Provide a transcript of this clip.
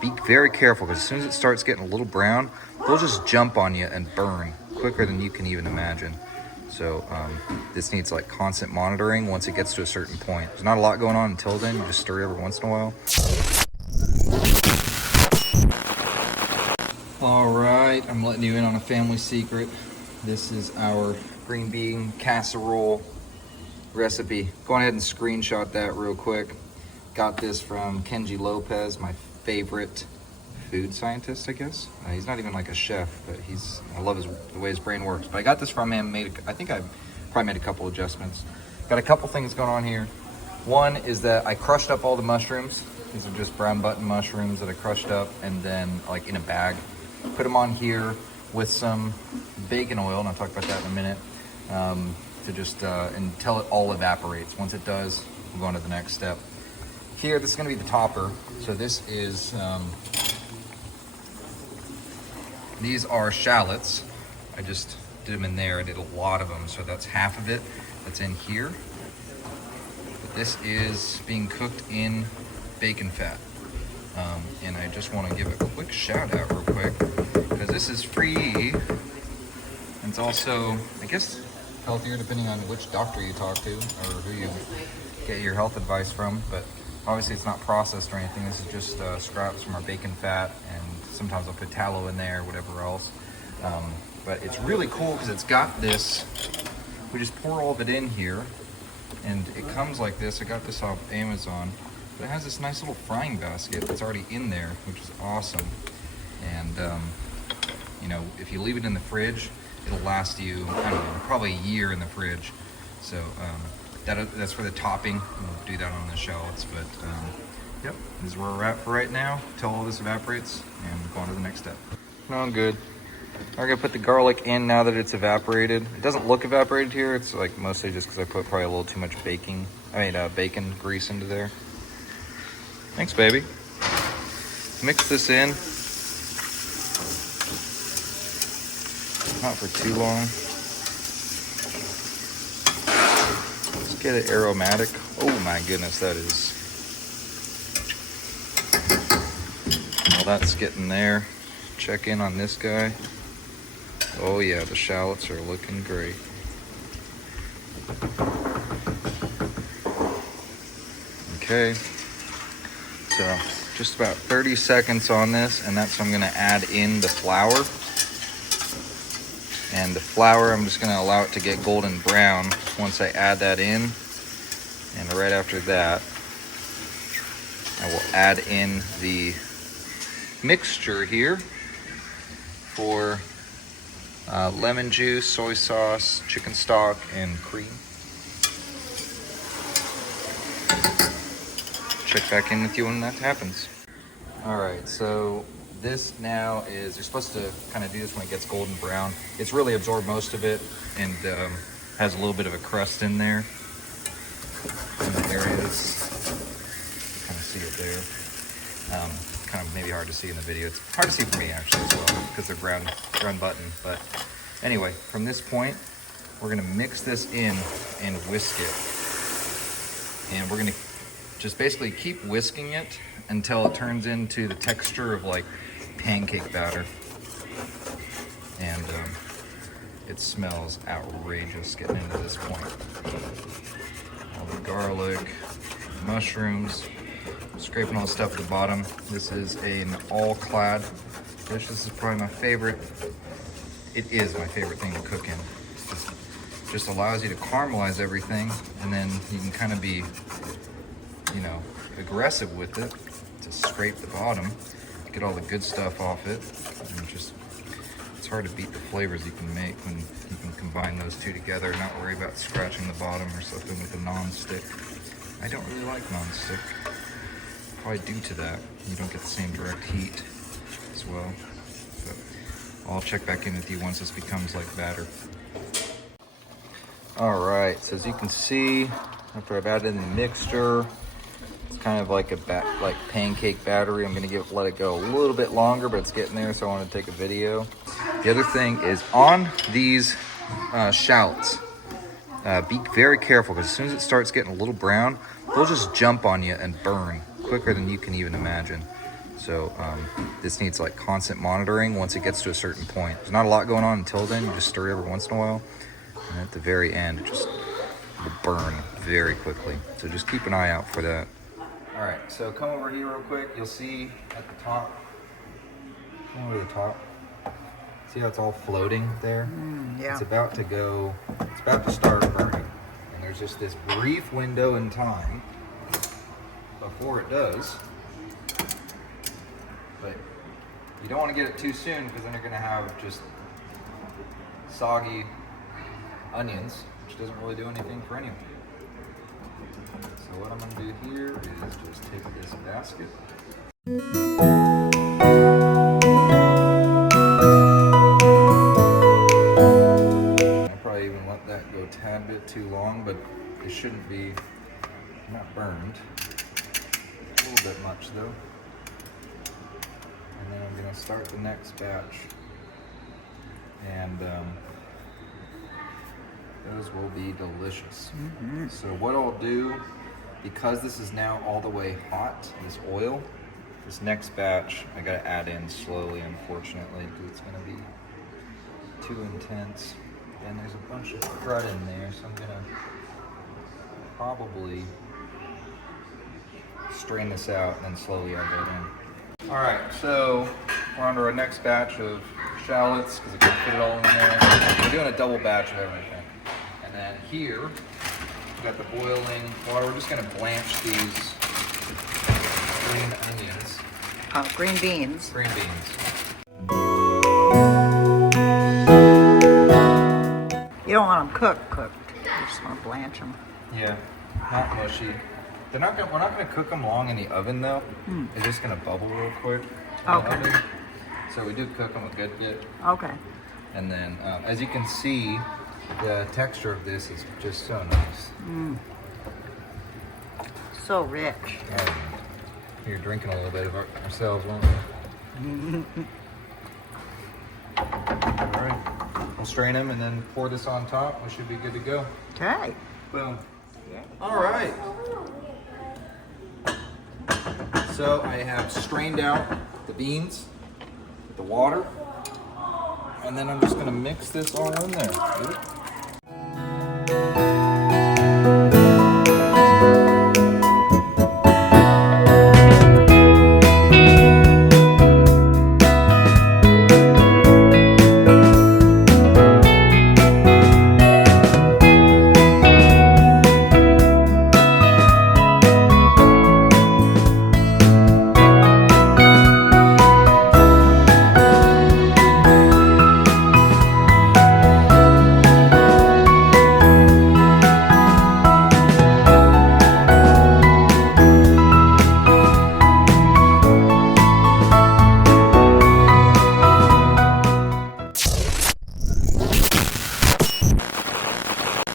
Be very careful, because as soon as it starts getting a little brown, they'll just jump on you and burn quicker than you can even imagine. So this needs like constant monitoring once it gets to a certain point. There's not a lot going on until then. You just stir it every once in a while. All right, I'm letting you in on a family secret. This is our green bean casserole recipe. Go ahead and screenshot that real quick. Got this from Kenji Lopez, my favorite food scientist, I guess. He's not even like a chef, but I love the way his brain works. But I got this from him, I think I probably made a couple adjustments. Got a couple things going on here. One is that I crushed up all the mushrooms. These are just brown button mushrooms that I crushed up and then like in a bag. Put them on here with some bacon oil, and I'll talk about that in a minute, to just, until it all evaporates. Once it does, we'll go on to the next step. Here, this is gonna be the topper. So this is, these are shallots. I just did them in there. I did a lot of them, so that's half of it that's in here. But this is being cooked in bacon fat. And I just want to give a quick shout out real quick, because this is free. And it's also, I guess, healthier depending on which doctor you talk to or who you get your health advice from. But obviously it's not processed or anything. This is just scraps from our bacon fat, and sometimes I'll put tallow in there, whatever else. But it's really cool because it's got this, we just pour all of it in here, and it comes like this. I got this off Amazon. But it has this nice little frying basket that's already in there, which is awesome. And, you know, if you leave it in the fridge, it'll last you, I don't know, probably a year in the fridge. So that's for the topping. We'll do that on the shallots. But, yep, this is where we're at for right now, till all this evaporates, and we'll go on to the next step. No, good. We're gonna put the garlic in now that it's evaporated. It doesn't look evaporated here. It's like mostly just because I put probably a little too much bacon grease into there. Thanks, baby. Mix this in. Not for too long. Let's get it aromatic. Oh my goodness, that is. While that's getting there, check in on this guy. Oh yeah, the shallots are looking great. Okay. So just about 30 seconds on this, and that's when I'm gonna add in the flour. And the flour, I'm just gonna allow it to get golden brown once I add that in. And right after that, I will add in the mixture here for lemon juice, soy sauce, chicken stock, and cream. Check back in with you when that happens. All right, so this now is, you're supposed to kind of do this when it gets golden brown. It's really absorbed most of it, and has a little bit of a crust in there. In the areas, kind of see it there. Kind of maybe hard to see in the video. It's hard to see for me actually as well, because they're brown button. But anyway, from this point, we're gonna mix this in and whisk it. And we're gonna just basically keep whisking it until it turns into the texture of like pancake batter. And it smells outrageous getting into this point. All the garlic, mushrooms, scraping all the stuff at the bottom. This is an all-clad dish. This is probably my favorite. It is my favorite thing to cook in. It just allows you to caramelize everything, and then you can kind of be, you know, aggressive with it to scrape the bottom, get all the good stuff off it, and it's hard to beat the flavors you can make when you can combine those two together, not worry about scratching the bottom or something with a non-stick. I don't really like non-stick, probably due to that. You don't get the same direct heat as well. But I'll check back in with you once this becomes like batter. All right, so as you can see, after I've added in the mixture, it's kind of like like pancake battery. I'm gonna let it go a little bit longer, but it's getting there, so I want to take a video. The other thing is on these shallots, be very careful, because as soon as it starts getting a little brown, they'll just jump on you and burn quicker than you can even imagine. So this needs like constant monitoring once it gets to a certain point. There's not a lot going on until then. You just stir it every once in a while. And at the very end, it just will burn very quickly. So just keep an eye out for that. All right, so come over here real quick. You'll see at the top, come over the top. See how it's all floating there? Yeah. It's about to go, it's about to start burning. And there's just this brief window in time before it does. But you don't want to get it too soon because then you're going to have just soggy onions, which doesn't really do anything for anyone. So what I'm going to do here is just take this basket. I'll probably even let that go a tad bit too long, but it shouldn't be not burned. A little bit much though. And then I'm going to start the next batch. And those will be delicious. So what I'll do, because this is now all the way hot, this oil, this next batch I gotta add in slowly, unfortunately, because it's gonna be too intense. And there's a bunch of crud in there, so I'm gonna probably strain this out and then slowly add that in. All right, so we're on to our next batch of shallots because I can fit it all in there. We're doing a double batch of everything. And then here, we got the boiling water. We're just gonna blanch these green onions. Green beans. Green beans. You don't want them cooked. You just want to blanch them. Yeah, not mushy. We're not gonna cook them long in the oven though. They're just gonna bubble real quick in the oven. So we do cook them a good bit. Okay. And then, as you can see, the texture of this is just so nice. So rich. You're drinking a little bit of ourselves, won't we? All right, we'll strain them and then pour this on top. We should be good to go. Okay. Boom. All right. So I have strained out the beans with the water, and then I'm just gonna mix this all in there.